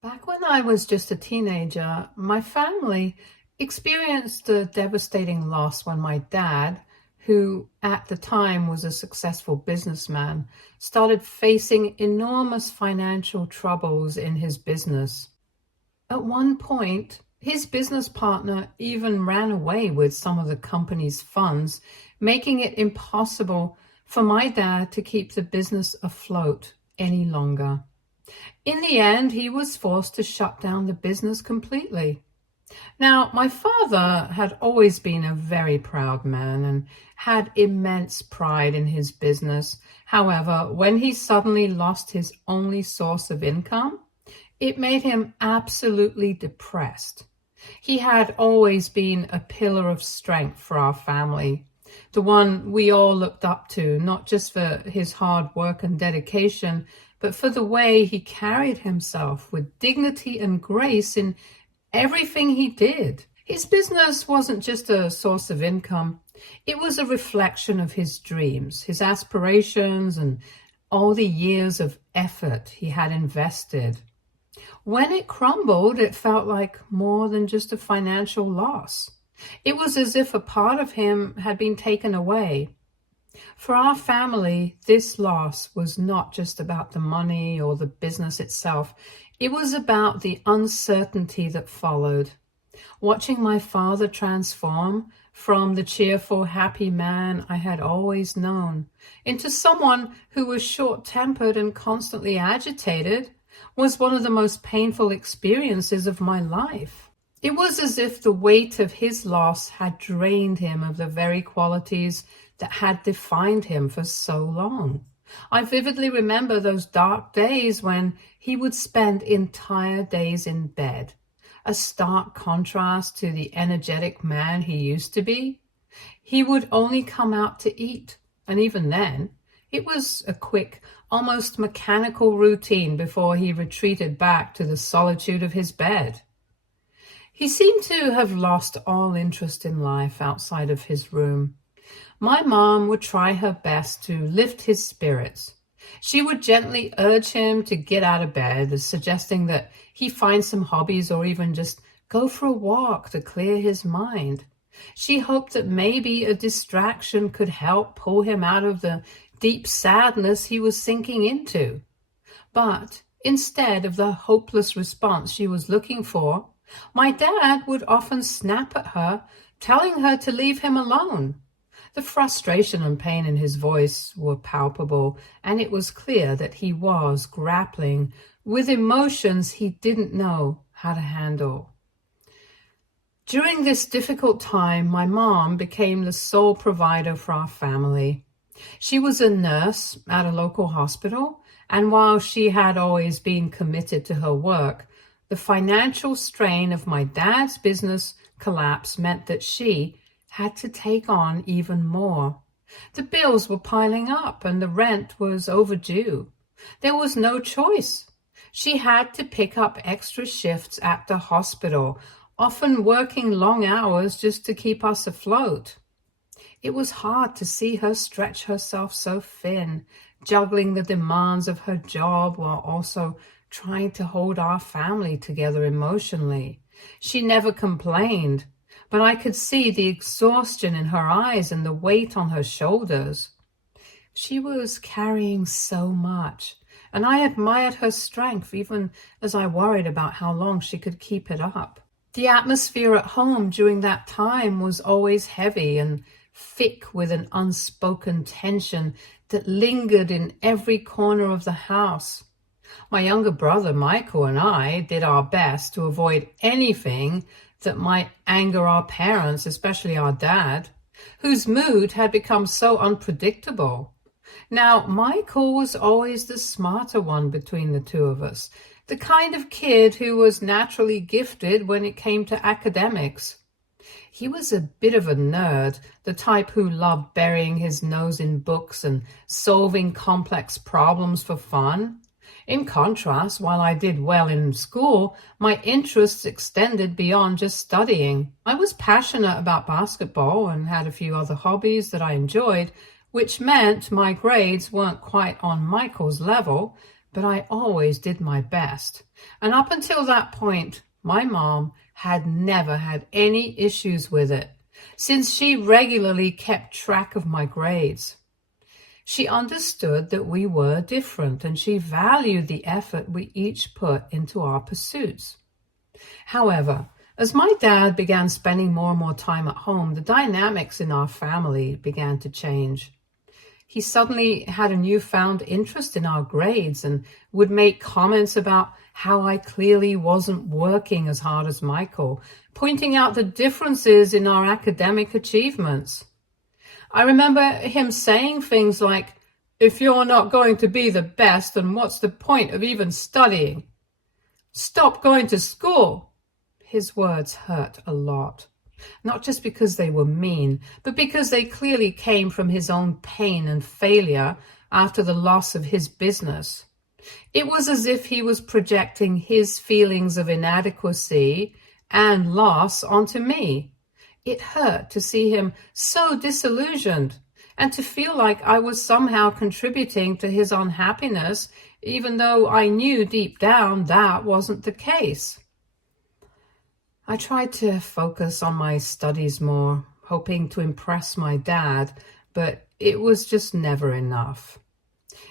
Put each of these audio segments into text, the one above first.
Back when I was just a teenager, my family experienced a devastating loss when my dad, who at the time was a successful businessman, started facing enormous financial troubles in his business. At one point, his business partner even ran away with some of the company's funds, making it impossible for my dad to keep the business afloat any longer. In the end, he was forced to shut down the business completely. Now, my father had always been a very proud man and had immense pride in his business. However, when he suddenly lost his only source of income, it made him absolutely depressed. He had always been a pillar of strength for our family, the one we all looked up to, not just for his hard work and dedication, but for the way he carried himself with dignity and grace in everything he did. His business wasn't just a source of income. It was a reflection of his dreams, his aspirations, and all the years of effort he had invested. When it crumbled, it felt like more than just a financial loss. It was as if a part of him had been taken away. For our family, this loss was not just about the money or the business itself. It was about the uncertainty that followed. Watching my father transform from the cheerful, happy man I had always known into someone who was short-tempered and constantly agitated was one of the most painful experiences of my life. It was as if the weight of his loss had drained him of the very qualities that had defined him for so long. I vividly remember those dark days when he would spend entire days in bed, a stark contrast to the energetic man he used to be. He would only come out to eat, and even then, it was a quick, almost mechanical routine before he retreated back to the solitude of his bed. He seemed to have lost all interest in life outside of his room. My mom would try her best to lift his spirits. She would gently urge him to get out of bed, suggesting that he find some hobbies or even just go for a walk to clear his mind. She hoped that maybe a distraction could help pull him out of the deep sadness he was sinking into. But instead of the hopeless response she was looking for, my dad would often snap at her, telling her to leave him alone. The frustration and pain in his voice were palpable, and it was clear that he was grappling with emotions he didn't know how to handle. During this difficult time, my mom became the sole provider for our family. She was a nurse at a local hospital, and while she had always been committed to her work, the financial strain of my dad's business collapse meant that she had to take on even more. The bills were piling up and the rent was overdue. There was no choice. She had to pick up extra shifts at the hospital, often working long hours just to keep us afloat. It was hard to see her stretch herself so thin, juggling the demands of her job while also trying to hold our family together emotionally. She never complained, but I could see the exhaustion in her eyes and the weight on her shoulders. She was carrying so much, and I admired her strength even as I worried about how long she could keep it up. The atmosphere at home during that time was always heavy and thick with an unspoken tension that lingered in every corner of the house. My younger brother Michael and I did our best to avoid anything that might anger our parents, especially our dad, whose mood had become so unpredictable. Now, Michael was always the smarter one between the two of us, the kind of kid who was naturally gifted when it came to academics. He was a bit of a nerd, the type who loved burying his nose in books and solving complex problems for fun. In contrast, while I did well in school, my interests extended beyond just studying. I was passionate about basketball and had a few other hobbies that I enjoyed, which meant my grades weren't quite on Michael's level, but I always did my best. And up until that point, my mom had never had any issues with it, since she regularly kept track of my grades. She understood that we were different, and she valued the effort we each put into our pursuits. However, as my dad began spending more and more time at home, the dynamics in our family began to change. He suddenly had a newfound interest in our grades and would make comments about how I clearly wasn't working as hard as Michael, pointing out the differences in our academic achievements. I remember him saying things like, "If you're not going to be the best, then what's the point of even studying? Stop going to school." His words hurt a lot, not just because they were mean, but because they clearly came from his own pain and failure after the loss of his business. It was as if he was projecting his feelings of inadequacy and loss onto me. It hurt to see him so disillusioned and to feel like I was somehow contributing to his unhappiness, even though I knew deep down that wasn't the case. I tried to focus on my studies more, hoping to impress my dad, but it was just never enough.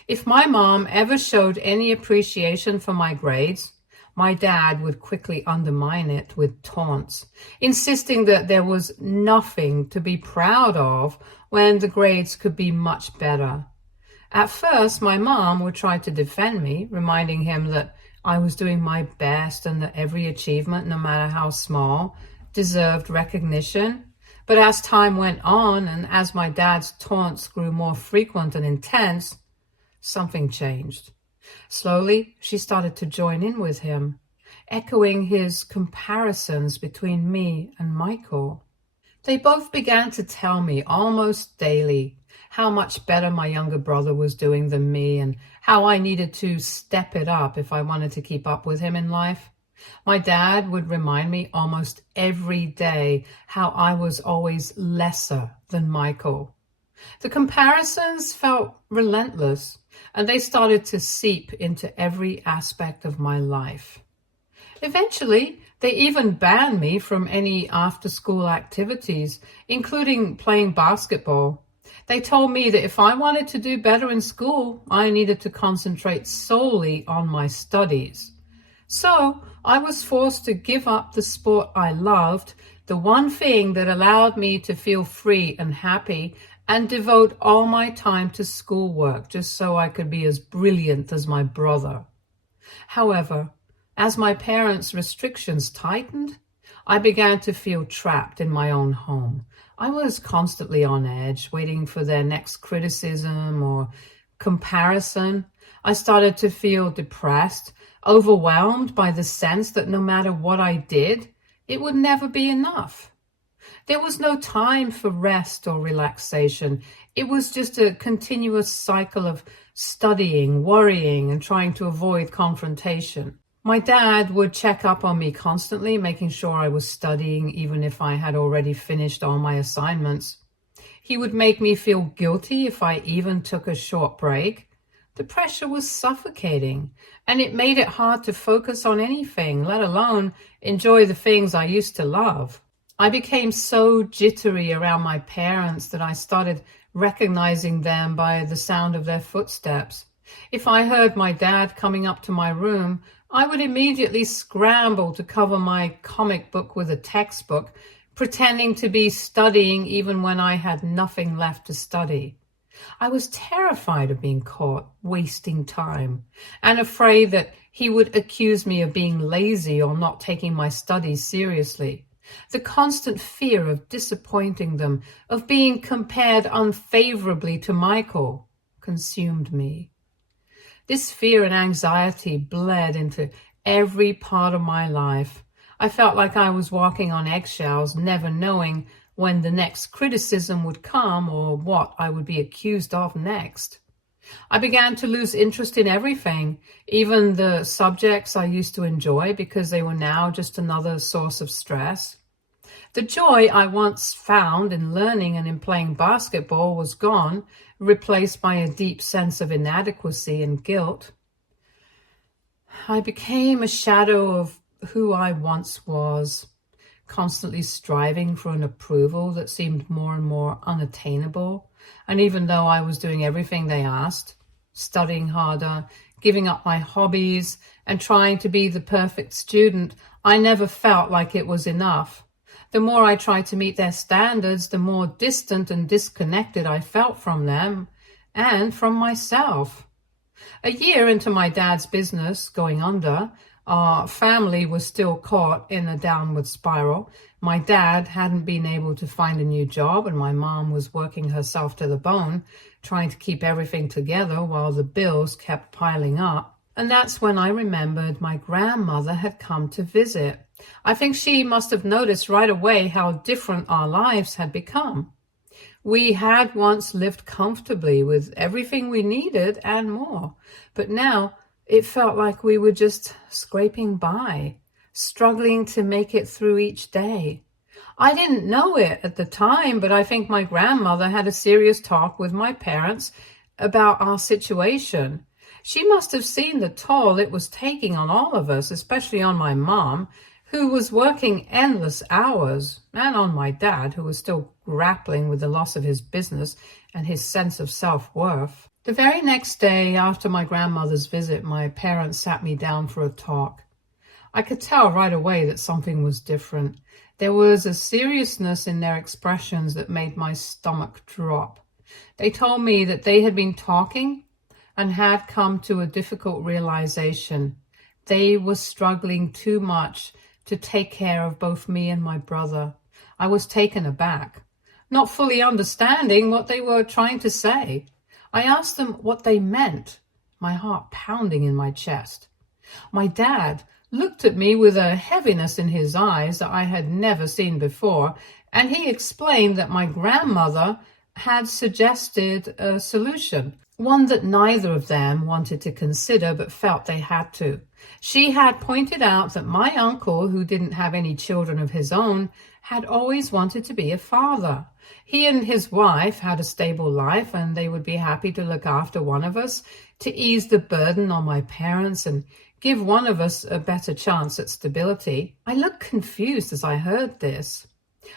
If my mom ever showed any appreciation for my grades, my dad would quickly undermine it with taunts, insisting that there was nothing to be proud of when the grades could be much better. At first, my mom would try to defend me, reminding him that I was doing my best and that every achievement, no matter how small, deserved recognition. But as time went on and as my dad's taunts grew more frequent and intense, something changed. Slowly, she started to join in with him, echoing his comparisons between me and Michael. They both began to tell me almost daily how much better my younger brother was doing than me and how I needed to step it up if I wanted to keep up with him in life. My dad would remind me almost every day how I was always lesser than Michael. The comparisons felt relentless, and they started to seep into every aspect of my life. Eventually, they even banned me from any after-school activities, including playing basketball. They told me that if I wanted to do better in school, I needed to concentrate solely on my studies. So I was forced to give up the sport I loved, the one thing that allowed me to feel free and happy, and devote all my time to schoolwork just so I could be as brilliant as my brother. However, as my parents' restrictions tightened, I began to feel trapped in my own home. I was constantly on edge, waiting for their next criticism or comparison. I started to feel depressed, overwhelmed by the sense that no matter what I did, it would never be enough. There was no time for rest or relaxation. It was just a continuous cycle of studying, worrying, and trying to avoid confrontation. My dad would check up on me constantly, making sure I was studying even if I had already finished all my assignments. He would make me feel guilty if I even took a short break. The pressure was suffocating, and it made it hard to focus on anything, let alone enjoy the things I used to love. I became so jittery around my parents that I started recognizing them by the sound of their footsteps. If I heard my dad coming up to my room, I would immediately scramble to cover my comic book with a textbook, pretending to be studying even when I had nothing left to study. I was terrified of being caught wasting time and afraid that he would accuse me of being lazy or not taking my studies seriously. The constant fear of disappointing them, of being compared unfavorably to Michael, consumed me. This fear and anxiety bled into every part of my life. I felt like I was walking on eggshells, never knowing when the next criticism would come or what I would be accused of next. I began to lose interest in everything, even the subjects I used to enjoy, because they were now just another source of stress. The joy I once found in learning and in playing basketball was gone, replaced by a deep sense of inadequacy and guilt. I became a shadow of who I once was, constantly striving for an approval that seemed more and more unattainable. And even though I was doing everything they asked, studying harder, giving up my hobbies, and trying to be the perfect student, I never felt like it was enough. The more I tried to meet their standards, the more distant and disconnected I felt from them and from myself. A year into my dad's business going under, our family was still caught in a downward spiral. My dad hadn't been able to find a new job, and my mom was working herself to the bone, trying to keep everything together while the bills kept piling up. And that's when I remembered my grandmother had come to visit. I think she must have noticed right away how different our lives had become. We had once lived comfortably with everything we needed and more, but now it felt like we were just scraping by, struggling to make it through each day. I didn't know it at the time, but I think my grandmother had a serious talk with my parents about our situation. She must have seen the toll it was taking on all of us, especially on my mom, who was working endless hours, and on my dad, who was still grappling with the loss of his business and his sense of self-worth. The very next day after my grandmother's visit, my parents sat me down for a talk. I could tell right away that something was different. There was a seriousness in their expressions that made my stomach drop. They told me that they had been talking and had come to a difficult realization. They were struggling too much to take care of both me and my brother. I was taken aback, not fully understanding what they were trying to say. I asked them what they meant, my heart pounding in my chest. My dad looked at me with a heaviness in his eyes that I had never seen before, and he explained that my grandmother had suggested a solution, one that neither of them wanted to consider but felt they had to. She had pointed out that my uncle, who didn't have any children of his own, had always wanted to be a father. He and his wife had a stable life, and they would be happy to look after one of us, to ease the burden on my parents and give one of us a better chance at stability. I looked confused as I heard this.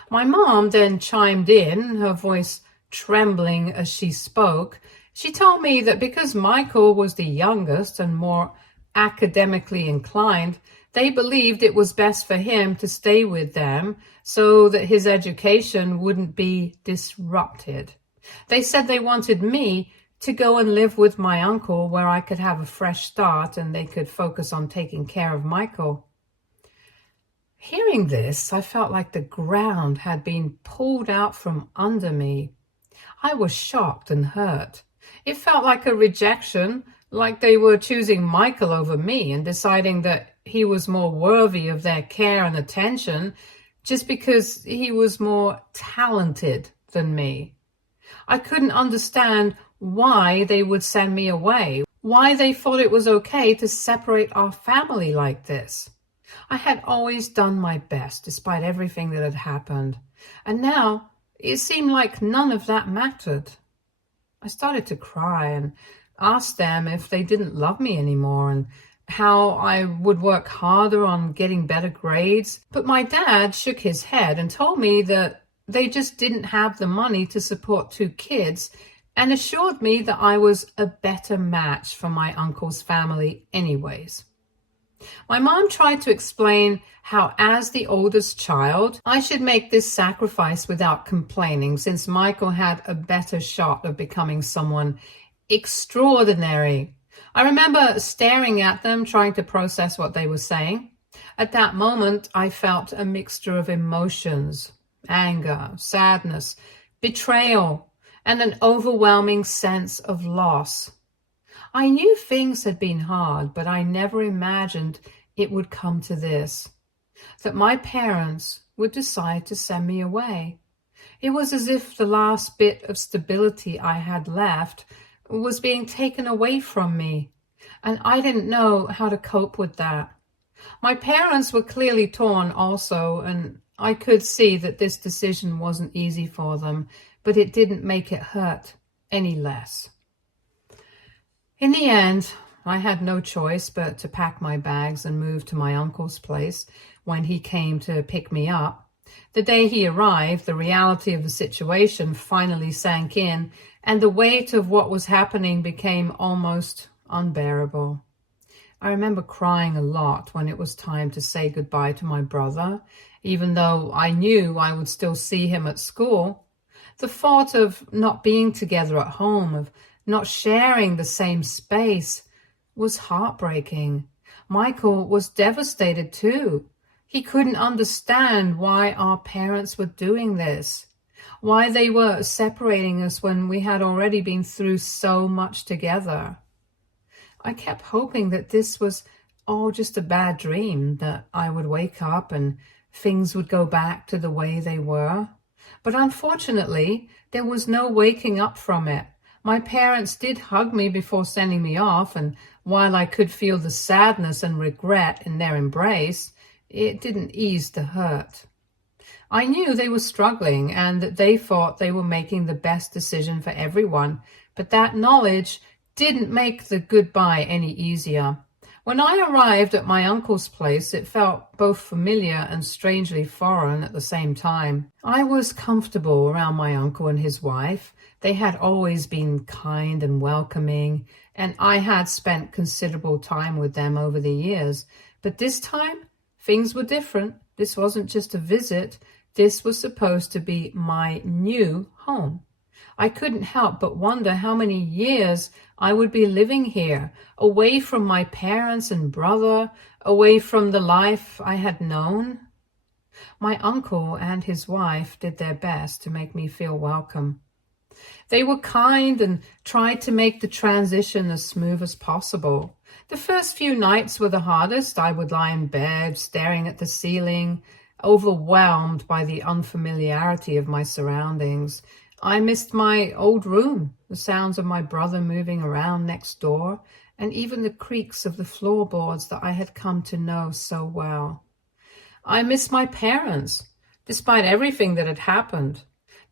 My mom then chimed in, her voice trembling as she spoke. She told me that because Michael was the youngest and more academically inclined, they believed it was best for him to stay with them so that his education wouldn't be disrupted. They said they wanted me to go and live with my uncle where I could have a fresh start and they could focus on taking care of Michael. Hearing this, I felt like the ground had been pulled out from under me. I was shocked and hurt. It felt like a rejection, like they were choosing Michael over me and deciding that he was more worthy of their care and attention just because he was more talented than me. I couldn't understand why they would send me away, why they thought it was okay to separate our family like this. I had always done my best despite everything that had happened, and now it seemed like none of that mattered. I started to cry and asked them if they didn't love me anymore and how I would work harder on getting better grades. But my dad shook his head and told me that they just didn't have the money to support 2 kids and assured me that I was a better match for my uncle's family anyways. My mom tried to explain how, as the oldest child, I should make this sacrifice without complaining, since Michael had a better shot of becoming someone extraordinary. I remember staring at them, trying to process what they were saying. At that moment, I felt a mixture of emotions: anger, sadness, betrayal, and an overwhelming sense of loss. I knew things had been hard, but I never imagined it would come to this, that my parents would decide to send me away. It was as if the last bit of stability I had left was being taken away from me, and I didn't know how to cope with that. My parents were clearly torn also, and I could see that this decision wasn't easy for them, but it didn't make it hurt any less. In the end, I had no choice but to pack my bags and move to my uncle's place when he came to pick me up. The day he arrived, the reality of the situation finally sank in, and the weight of what was happening became almost unbearable. I remember crying a lot when it was time to say goodbye to my brother, even though I knew I would still see him at school. The thought of not being together at home, of not sharing the same space, was heartbreaking. Michael was devastated too. He couldn't understand why our parents were doing this, why they were separating us when we had already been through so much together. I kept hoping that this was all just a bad dream, that I would wake up and things would go back to the way they were. But unfortunately, there was no waking up from it. My parents did hug me before sending me off, and while I could feel the sadness and regret in their embrace, it didn't ease the hurt. I knew they were struggling and that they thought they were making the best decision for everyone, but that knowledge didn't make the goodbye any easier. When I arrived at my uncle's place, it felt both familiar and strangely foreign at the same time. I was comfortable around my uncle and his wife. They had always been kind and welcoming, and I had spent considerable time with them over the years. But this time, things were different. This wasn't just a visit. This was supposed to be my new home. I couldn't help but wonder how many years I would be living here, away from my parents and brother, away from the life I had known. My uncle and his wife did their best to make me feel welcome. They were kind and tried to make the transition as smooth as possible. The first few nights were the hardest. I would lie in bed, staring at the ceiling, overwhelmed by the unfamiliarity of my surroundings. I missed my old room, the sounds of my brother moving around next door, and even the creaks of the floorboards that I had come to know so well. I missed my parents, despite everything that had happened.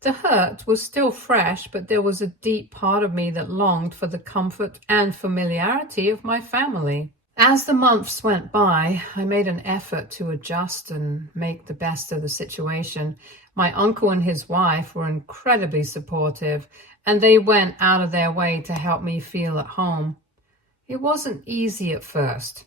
The hurt was still fresh, but there was a deep part of me that longed for the comfort and familiarity of my family. As the months went by, I made an effort to adjust and make the best of the situation. My uncle and his wife were incredibly supportive, and they went out of their way to help me feel at home. It wasn't easy at first.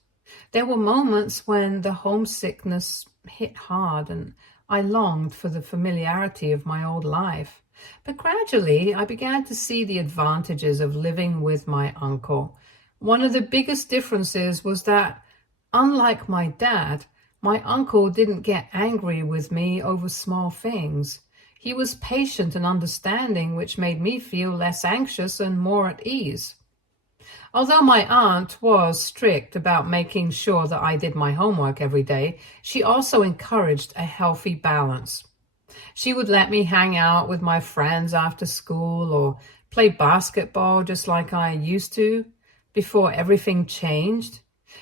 There were moments when the homesickness hit hard, and I longed for the familiarity of my old life. But gradually, I began to see the advantages of living with my uncle. One of the biggest differences was that, unlike my dad, my uncle didn't get angry with me over small things. He was patient and understanding, which made me feel less anxious and more at ease. Although my aunt was strict about making sure that I did my homework every day, she also encouraged a healthy balance. She would let me hang out with my friends after school or play basketball just like I used to before everything changed.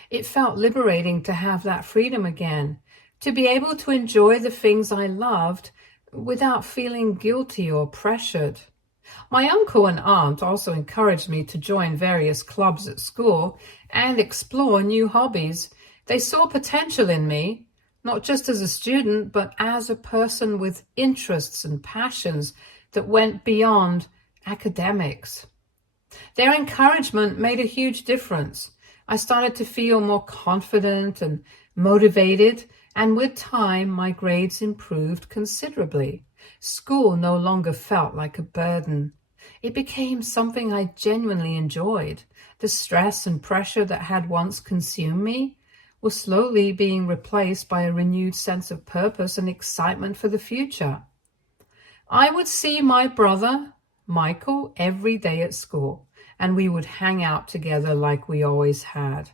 It felt liberating to have that freedom again, to be able to enjoy the things I loved without feeling guilty or pressured. My uncle and aunt also encouraged me to join various clubs at school and explore new hobbies. They saw potential in me, not just as a student, but as a person with interests and passions that went beyond academics. Their encouragement made a huge difference. I started to feel more confident and motivated, and with time, my grades improved considerably. School no longer felt like a burden. It became something I genuinely enjoyed. The stress and pressure that had once consumed me was slowly being replaced by a renewed sense of purpose and excitement for the future. I would see my brother, Michael, every day at school, and we would hang out together like we always had.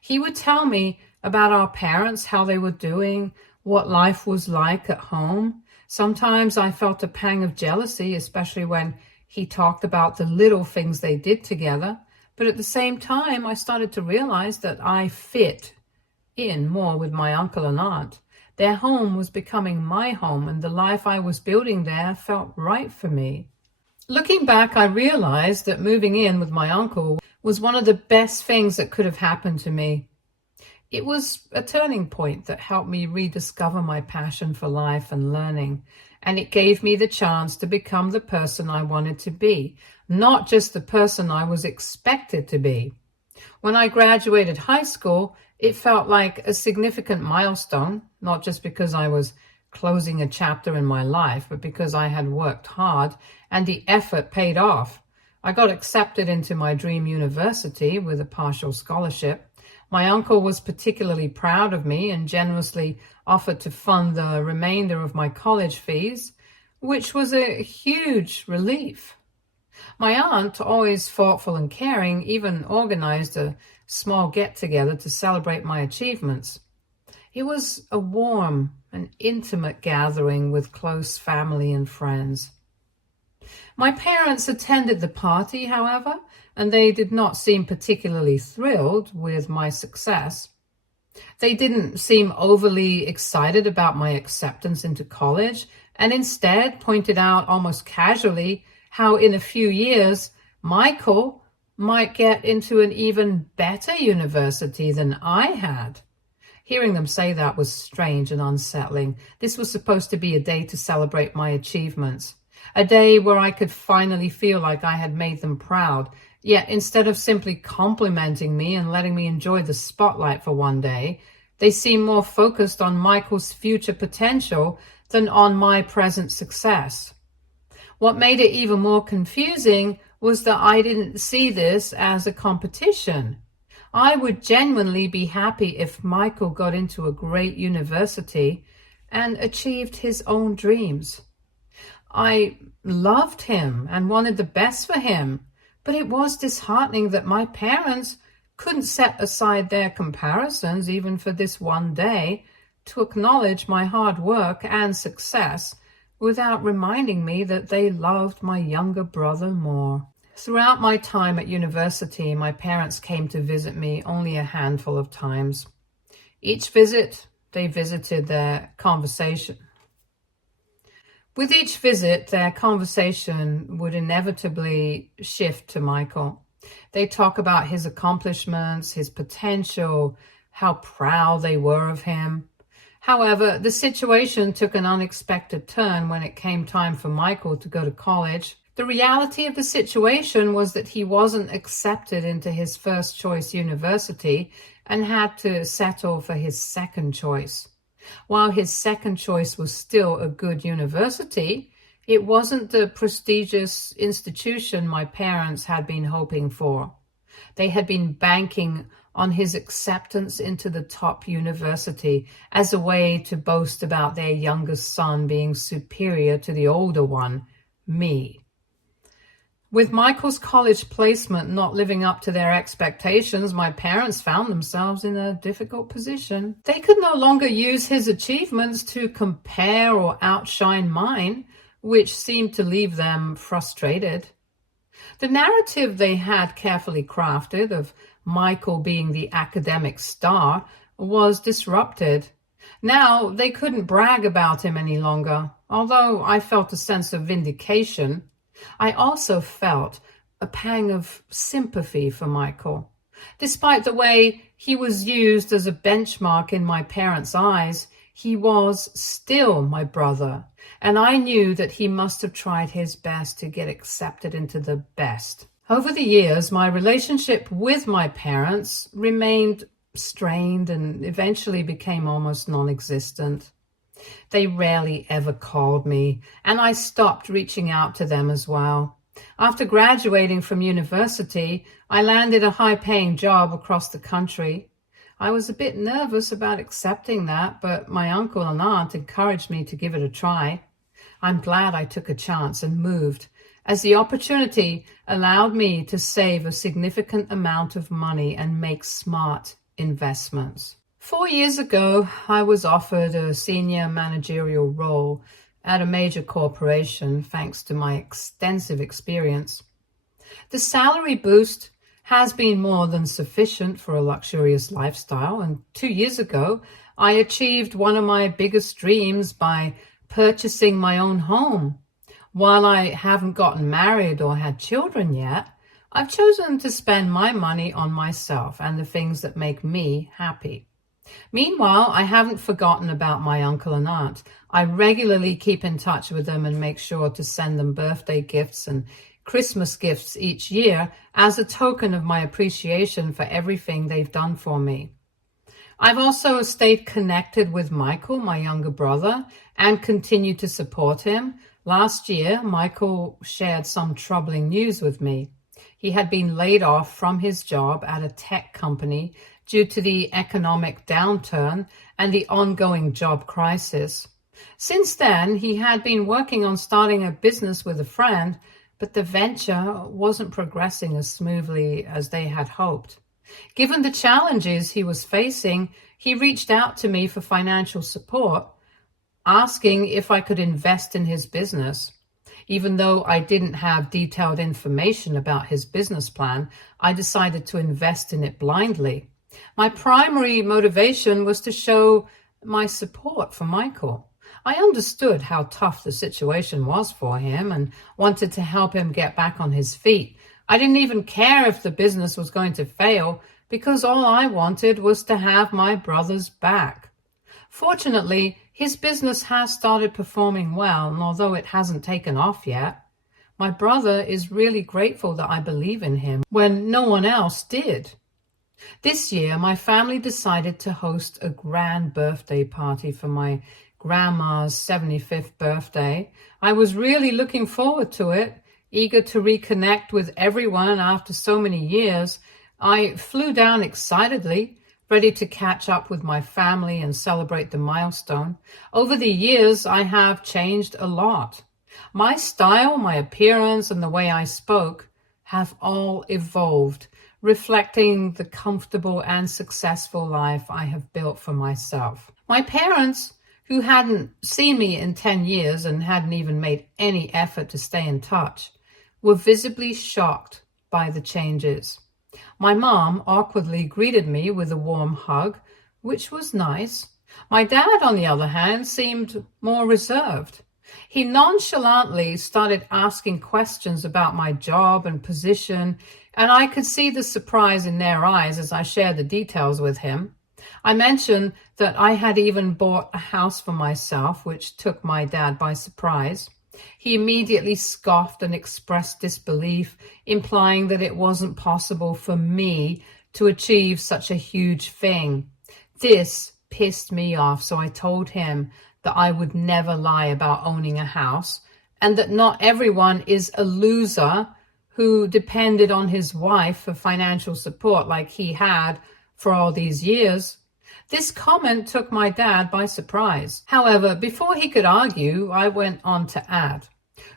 He would tell me about our parents, how they were doing, what life was like at home. Sometimes I felt a pang of jealousy, especially when he talked about the little things they did together. But at the same time, I started to realize that I fit in more with my uncle and aunt. Their home was becoming my home, and the life I was building there felt right for me. Looking back, I realized that moving in with my uncle was one of the best things that could have happened to me. It was a turning point that helped me rediscover my passion for life and learning, and it gave me the chance to become the person I wanted to be, not just the person I was expected to be. When I graduated high school, it felt like a significant milestone, not just because I was closing a chapter in my life, but because I had worked hard and the effort paid off. I got accepted into my dream university with a partial scholarship. My uncle was particularly proud of me and generously offered to fund the remainder of my college fees, which was a huge relief. My aunt, always thoughtful and caring, even organized a small get-together to celebrate my achievements. It was a warm and intimate gathering with close family and friends. My parents attended the party, however, and they did not seem particularly thrilled with my success. They didn't seem overly excited about my acceptance into college, and instead pointed out almost casually how in a few years Michael might get into an even better university than I had. Hearing them say that was strange and unsettling. This was supposed to be a day to celebrate my achievements, a day where I could finally feel like I had made them proud. Yet instead of simply complimenting me and letting me enjoy the spotlight for one day, they seemed more focused on Michael's future potential than on my present success. What made it even more confusing was that I didn't see this as a competition. I would genuinely be happy if Michael got into a great university and achieved his own dreams. I loved him and wanted the best for him, but it was disheartening that my parents couldn't set aside their comparisons even for this one day to acknowledge my hard work and success without reminding me that they loved my younger brother more. Throughout my time at university, my parents came to visit me only a handful of times. Each visit, they visited their conversation. With each visit, their conversation would inevitably shift to Michael. They talk about his accomplishments, his potential, how proud they were of him. However, the situation took an unexpected turn when it came time for Michael to go to college. The reality of the situation was that he wasn't accepted into his first choice university and had to settle for his second choice. While his second choice was still a good university, it wasn't the prestigious institution my parents had been hoping for. They had been banking on his acceptance into the top university as a way to boast about their youngest son being superior to the older one, me. With Michael's college placement not living up to their expectations, my parents found themselves in a difficult position. They could no longer use his achievements to compare or outshine mine, which seemed to leave them frustrated. The narrative they had carefully crafted of Michael being the academic star was disrupted. Now they couldn't brag about him any longer. Although I felt a sense of vindication, I also felt a pang of sympathy for Michael. Despite the way he was used as a benchmark in my parents' eyes, he was still my brother, and I knew that he must have tried his best to get accepted into the best. Over the years, my relationship with my parents remained strained and eventually became almost non-existent. They rarely ever called me, and I stopped reaching out to them as well. After graduating from university, I landed a high-paying job across the country. I was a bit nervous about accepting that, but my uncle and aunt encouraged me to give it a try. I'm glad I took a chance and moved, as the opportunity allowed me to save a significant amount of money and make smart investments. 4 years ago, I was offered a senior managerial role at a major corporation thanks to my extensive experience. The salary boost has been more than sufficient for a luxurious lifestyle, and 2 years ago, I achieved one of my biggest dreams by purchasing my own home. While I haven't gotten married or had children yet, I've chosen to spend my money on myself and the things that make me happy. Meanwhile, I haven't forgotten about my uncle and aunt. I regularly keep in touch with them and make sure to send them birthday gifts and Christmas gifts each year as a token of my appreciation for everything they've done for me. I've also stayed connected with Michael, my younger brother, and continue to support him. Last year, Michael shared some troubling news with me. He had been laid off from his job at a tech company due to the economic downturn and the ongoing job crisis. Since then, he had been working on starting a business with a friend, but the venture wasn't progressing as smoothly as they had hoped. Given the challenges he was facing, he reached out to me for financial support, asking if I could invest in his business. Even though I didn't have detailed information about his business plan, I decided to invest in it blindly. My primary motivation was to show my support for Michael. I understood how tough the situation was for him and wanted to help him get back on his feet. I didn't even care if the business was going to fail because all I wanted was to have my brother's back. Fortunately, his business has started performing well, and although it hasn't taken off yet, my brother is really grateful that I believe in him when no one else did. This year, my family decided to host a grand birthday party for my grandma's 75th birthday. I was really looking forward to it, eager to reconnect with everyone after so many years. I flew down excitedly, ready to catch up with my family and celebrate the milestone. Over the years, I have changed a lot. My style, my appearance, and the way I spoke have all evolved, reflecting the comfortable and successful life I have built for myself. My parents, who hadn't seen me in 10 years and hadn't even made any effort to stay in touch, were visibly shocked by the changes. My mom awkwardly greeted me with a warm hug, which was nice. My dad, on the other hand, seemed more reserved. He nonchalantly started asking questions about my job and position, and I could see the surprise in their eyes as I shared the details with him. I mentioned that I had even bought a house for myself, which took my dad by surprise. He immediately scoffed and expressed disbelief, implying that it wasn't possible for me to achieve such a huge thing. This pissed me off, so I told him that I would never lie about owning a house and that not everyone is a loser who depended on his wife for financial support like he had for all these years. This comment took my dad by surprise. However, before he could argue, I went on to add,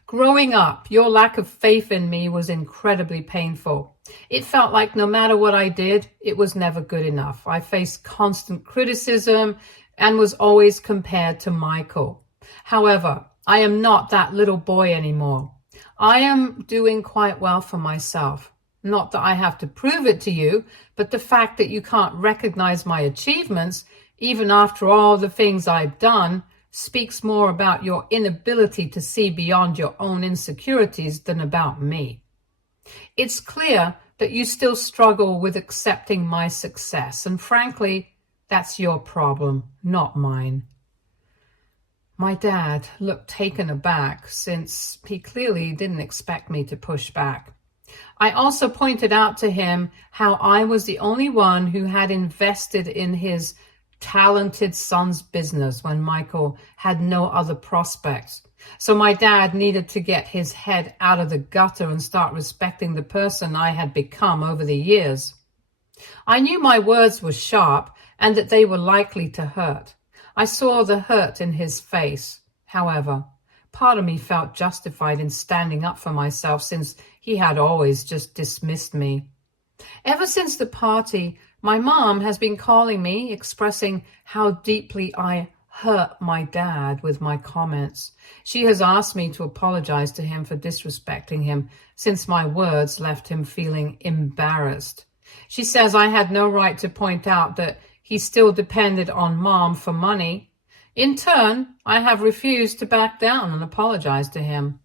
"Growing up, your lack of faith in me was incredibly painful. It felt like no matter what I did, it was never good enough. I faced constant criticism and was always compared to Michael. However, I am not that little boy anymore. I am doing quite well for myself. Not that I have to prove it to you, but the fact that you can't recognize my achievements, even after all the things I've done, speaks more about your inability to see beyond your own insecurities than about me. It's clear that you still struggle with accepting my success, and frankly, that's your problem, not mine." My dad looked taken aback, since he clearly didn't expect me to push back. I also pointed out to him how I was the only one who had invested in his talented son's business when Michael had no other prospects. So my dad needed to get his head out of the gutter and start respecting the person I had become over the years. I knew my words were sharp and that they were likely to hurt. I saw the hurt in his face. However, part of me felt justified in standing up for myself since he had always just dismissed me. Ever since the party, my mom has been calling me, expressing how deeply I hurt my dad with my comments. She has asked me to apologize to him for disrespecting him, since my words left him feeling embarrassed. She says I had no right to point out that he still depended on Mom for money. In turn, I have refused to back down and apologize to him.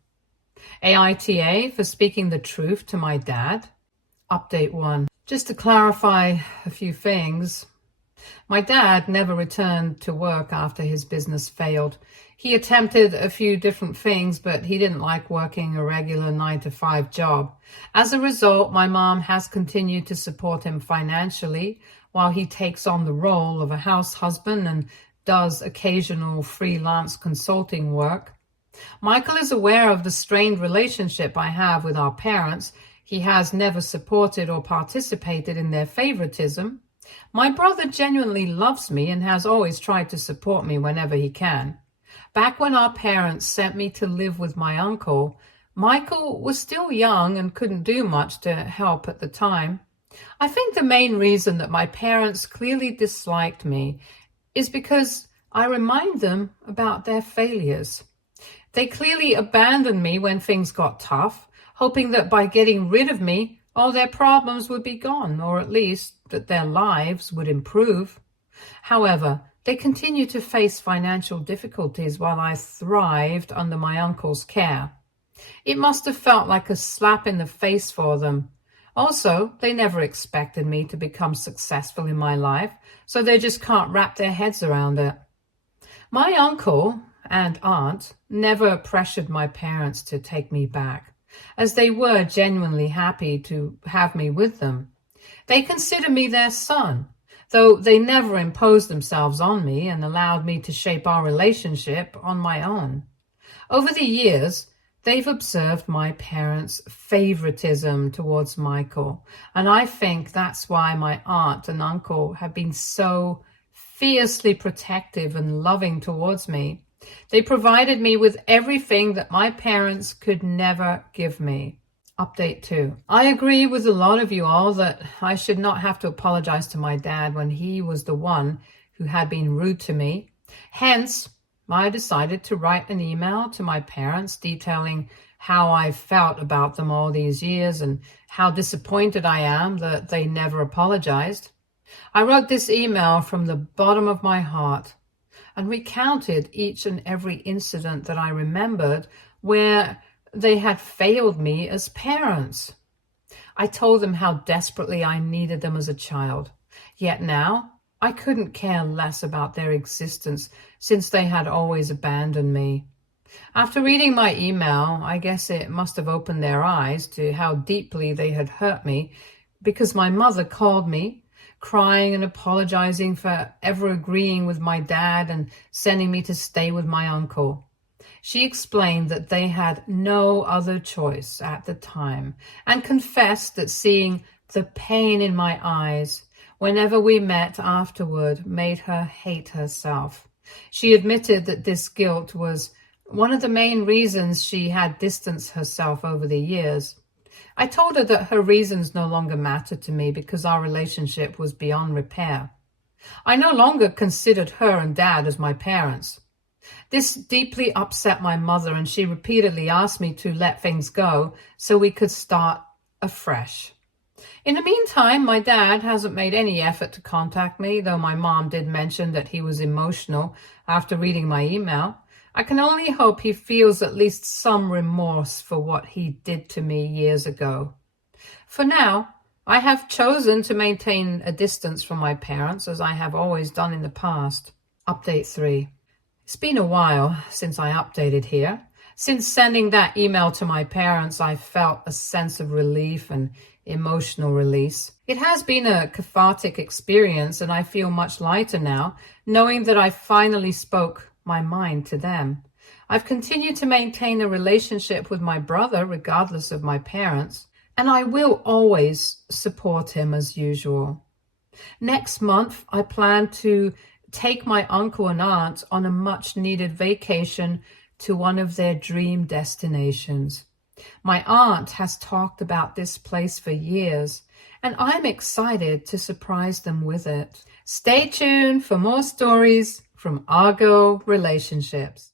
AITA for speaking the truth to my dad. Update 1. Just to clarify a few things, my dad never returned to work after his business failed. He attempted a few different things, but he didn't like working a regular 9-to-5 job. As a result, my mom has continued to support him financially while he takes on the role of a house husband and does occasional freelance consulting work. Michael is aware of the strained relationship I have with our parents. He has never supported or participated in their favoritism. My brother genuinely loves me and has always tried to support me whenever he can. Back when our parents sent me to live with my uncle, Michael was still young and couldn't do much to help at the time. I think the main reason that my parents clearly disliked me is because I remind them about their failures. They clearly abandoned me when things got tough, hoping that by getting rid of me, all their problems would be gone, or at least that their lives would improve. However, they continued to face financial difficulties while I thrived under my uncle's care. It must have felt like a slap in the face for them. Also, they never expected me to become successful in my life, so they just can't wrap their heads around it. My uncle and aunt never pressured my parents to take me back, as they were genuinely happy to have me with them. They consider me their son, though they never imposed themselves on me and allowed me to shape our relationship on my own. Over the years, they've observed my parents' favoritism towards Michael, and I think that's why my aunt and uncle have been so fiercely protective and loving towards me. They provided me with everything that my parents could never give me. Update 2. I agree with a lot of you all that I should not have to apologize to my dad when he was the one who had been rude to me. Hence, I decided to write an email to my parents detailing how I felt about them all these years and how disappointed I am that they never apologized. I wrote this email from the bottom of my heart and recounted each and every incident that I remembered where they had failed me as parents. I told them how desperately I needed them as a child, yet now I couldn't care less about their existence since they had always abandoned me. After reading my email, I guess it must have opened their eyes to how deeply they had hurt me, because my mother called me, crying and apologizing for ever agreeing with my dad and sending me to stay with my uncle. She explained that they had no other choice at the time and confessed that seeing the pain in my eyes whenever we met afterward made her hate herself. She admitted that this guilt was one of the main reasons she had distanced herself over the years. I told her that her reasons no longer mattered to me because our relationship was beyond repair. I no longer considered her and Dad as my parents. This deeply upset my mother, and she repeatedly asked me to let things go so we could start afresh. In the meantime, my dad hasn't made any effort to contact me, though my mom did mention that he was emotional after reading my email. I can only hope he feels at least some remorse for what he did to me years ago. For now, I have chosen to maintain a distance from my parents, as I have always done in the past. Update 3. It's been a while since I updated here. Since sending that email to my parents, I felt a sense of relief and emotional release. It has been a cathartic experience, and I feel much lighter now, knowing that I finally spoke my mind to them. I've continued to maintain a relationship with my brother regardless of my parents, and I will always support him as usual. Next month, I plan to take my uncle and aunt on a much-needed vacation to one of their dream destinations. My aunt has talked about this place for years, and I'm excited to surprise them with it. Stay tuned for more stories from Argo Relationships.